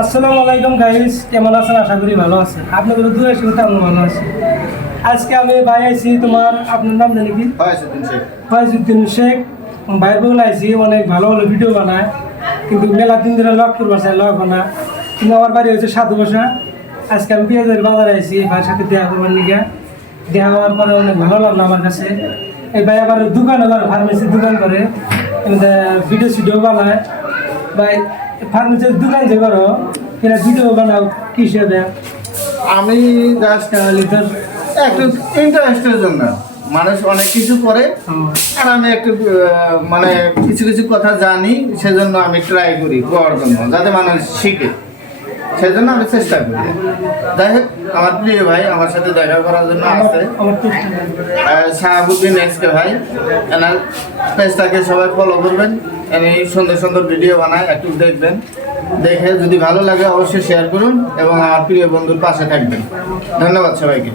আসসালামু আলাইকুম গাইস, কেমন আছেন? আশা করি ভালো আছেন। আপনাদের দূরে শুরুতে আমি ভালো আছি। আজকে আমি ভাই আইছি, তোমার আপনার নাম জানি কি? ফয়েজউদ্দিন শেখ। ভাইয়ের বউল আইছি, অনেক ভালো ভালো ভিডিও বানায়, কিন্তু মেলা দিন ধরে লক করবার চাই, লক না। কিন্তু আমার বাড়ি হচ্ছে সাধু বসা। আজকে আমি পেঁয়াজের বাজার আইছি, ভাইয়ের সাথে দেখা করবার নিকা। দেখা হওয়ার পরে অনেক ভালো লাগলো আমার কাছে। এই ভাই আবার দোকান আবার ফার্মেসির দোকান করে, ভিডিও সিডিও বানায়। ভাই ফার্মেসির দোকান যে করো, এরা ভিডিও বানাও কিসের? আমি জাস্ট একটু ইন্টারেস্টের জন্য মানুষ অনেক কিছু করে, আর আমি একটু মানে কিছু কিছু কথা জানি, সেজন্য আমি ট্রাই করি করার জন্য, যাতে মানুষ শিখে, সেজন্য আমি চেষ্টা করি। যাই হোক, আমার প্রিয় ভাই আমার সাথে দেখা করার জন্য আসছে শাহাবুদ্দিন এক্সকে ভাই। এনার পেজটাকে সবাই ফলো করবেন, এনি সুন্দর সুন্দর ভিডিও বানায়, একটু দেখবেন। দেখে যদি ভালো লাগে অবশ্যই শেয়ার করুন এবং আমার প্রিয় বন্ধুর পাশে থাকবেন। ধন্যবাদ সবাইকে।